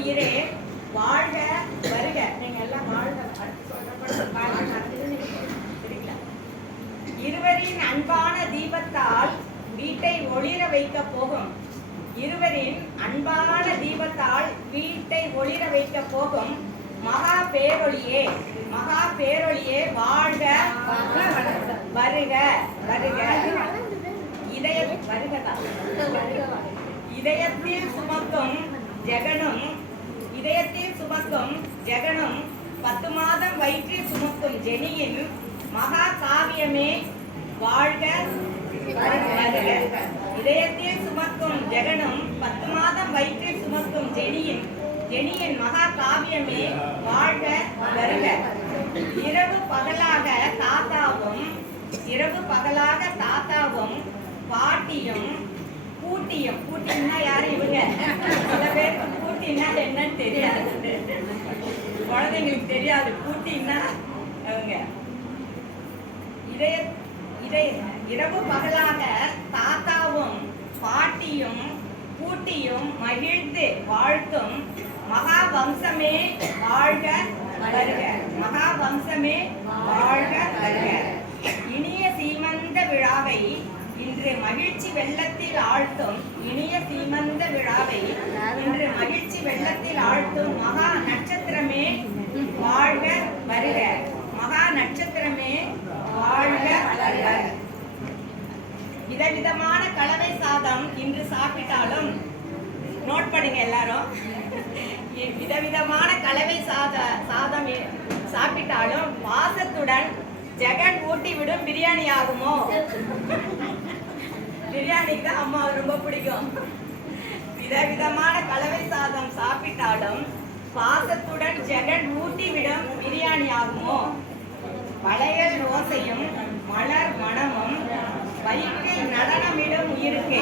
உயிரே வாழ்க வருக. நீங்க எல்லாம் வாழ்க இருவரின் அன்பான தீபத்தால் வீட்டை ஒளிர வைக்க போகும். இருவரின் அன்பான தீபத்தால் வீட்டை ஒளிர வைக்க போகும் மகா பேரொளியே, மகா பேரொளியே வாழ்க வருக வருக. இதயத்தில் சுமக்கும் ஜெகனும், இதயத்தில் சுமக்கும் ஜெகனும் 10 மாதம் வயிற்றில் சுமக்கும் ஜெனியின் மகா காவியமே வாழ்க வருக வருக. இதயத்தில் சுமக்கும் ஜெகனும் 10 மாதம் வயிற்றில் சுமக்கும் ஜெனியின் மகா காவியமே வாழ்க வருக. இரவு பகலாக தாத்தாவும் பாட்டியும் பூட்டியும், பூட்டின்னா யாரு இவங்க? சில பேருக்கு பூட்டின்னா என்னன்னு தெரியாது, குழந்தைங்களுக்கு தெரியாது பூட்டின்னா அவங்க. இரவு பகலாக தாத்தாவும் பாட்டியும் பூட்டியும் மகிழ்ந்து வாழ்த்தும் மகா வம்சமே வாழ்க வருக. மகா வம்சமே வாழ்க வருக. இனிய சீமந்த விழாவை இன்று மகிழ்ச்சி வெள்ளத்தில் ஆழ்த்தும், இனிய சீமந்த விழாவை இன்று மகிழ்ச்சி வெள்ளத்தில் ஆழ்த்தும் மகா நட்சத்திரமே வாழ்க வருக. மகா நட்சத்திரமே வாழ்க வருக. விதவிதமான கலவை சாதம் இன்று சாப்பிட்டாலும், நோட் பண்ணுங்க எல்லாரும், விதவிதமான கலவை சாதம் சாப்பிட்டாலும் பாசத்துடன் ஜெகன் ஊட்டி விடும் பிரியாணி ஆகுமோ? பிரியாணிக்கு தான் அம்மா ரொம்ப பிடிக்கும். விதவிதமான கலவை சாதம் சாப்பிட்டாலும் பாசத்துடன் ஜெகன் ஊட்டி விடும் பிரியாணி ஆகுமோ? வளையல் ரோசையும் மலர் மணமும் வயிற்றில் நடனமிடும் உயிருக்கு.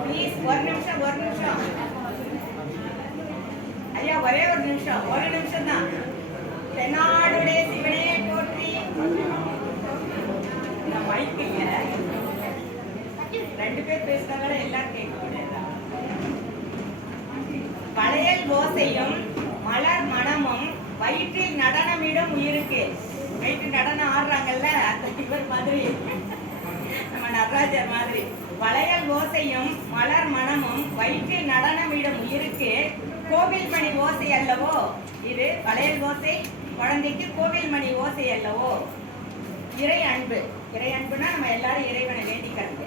ப்ளீஸ் ஒரு நிமிஷம் ஐயா, ஒரே ஒரு நிமிஷம் தான். தென்னாடுடைய சிவனே போற்றி. மைக் இல்ல, 2 பேர் பேசினாங்கள எல்லாரும் கேட்க முடியாது. வளையல் ஓசையும் மலர் மணமும் வயிற்றில் நடனமிடும் உயிருக்கு. வயிற்று நடனம் ஆடுறாங்கல்ல, இவர் மாதிரி, நம்ம நடராஜர் மாதிரி. வளையல் ஓசையும் மலர் மணமும் வயிற்றில் நடனமிடும் உயிருக்கு கோவில் மணி ஓசை அல்லவோ இது? வளையல் ஓசை குழந்தைக்கு கோவில் மணி ஓசை அல்லவோ? இறை அன்பு, இறை அன்புனா நம்ம எல்லாரும் இறைவனை வேண்டிக்கிறது.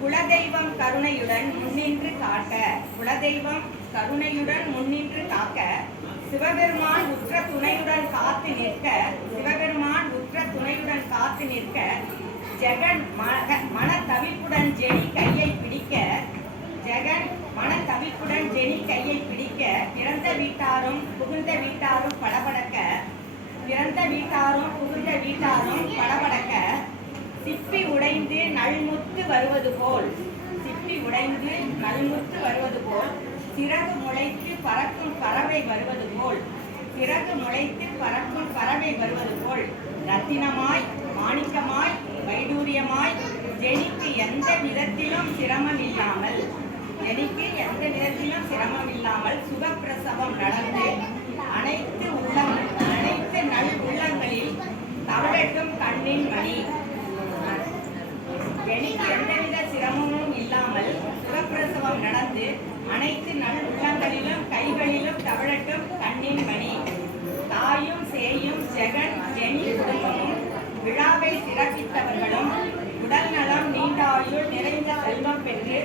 குலதெய்வம் கருணையுடன் முன்னின்று காக்க, குலதெய்வம் கருணையுடன் முன்னின்று காக்க சிவபெருமான் உற்ற துணையுடன் காத்து நிற்க, சிவபெருமான் உற்ற துணையுடன் காத்து நிற்க ஜெகன் மனத்தவிப்புடன் ஜெனி கையை பிடிக்க, ஜெகன் மனத்தவிப்புடன் ஜெனி கையை பிடிக்க பிறந்த வீட்டாரும் புகுந்த வீட்டாரும் படபடக்க, பிறந்த வீட்டாரும் புகுந்த வீட்டாரும் படபடக்க சிப்பி உடைந்து நல்முத்து வருவது போல், சிப்பி உடைந்து நல்முத்து வருவது போல் சிறகு முளைத்து பறக்கும் பறவை வருவது போல், சிறகு முளைத்து பறக்கும் பறவை வருவது போல் ரத்தினமாய் மாணிக்கமாய் வைடூரியமாய் ஜெனிக்கு எந்த விதத்திலும் சிரமம் இல்லாமல், ஜெனிக்கு எந்த விதத்திலும் சிரமம் இல்லாமல் சுகப்பிரசவம் நடந்து அனைத்து நல் உள்ளங்களில் தவழட்டும் கண்ணின் மணி. ஜெனிக்கு எந்தவித சிரமமும் இல்லாமல் சுகப்பிரசவம் நடந்து அனைத்து நல் உள்ளங்களிலும் கைகளிலும் தவழட்டும் கண்ணின் மணி. தாயும் சேயும் ஜெகன் ஜெனி குடும்பமும் விழாவை சிறப்பித்தவர்களும் உடல் நலம் நீண்டாயுள் நிறைந்த செல்வம் பெற்று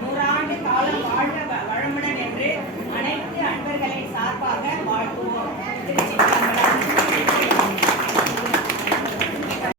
100 ஆண்டு காலம் வாழ்க வளமுடன் என்று அனைத்து அன்பர்களை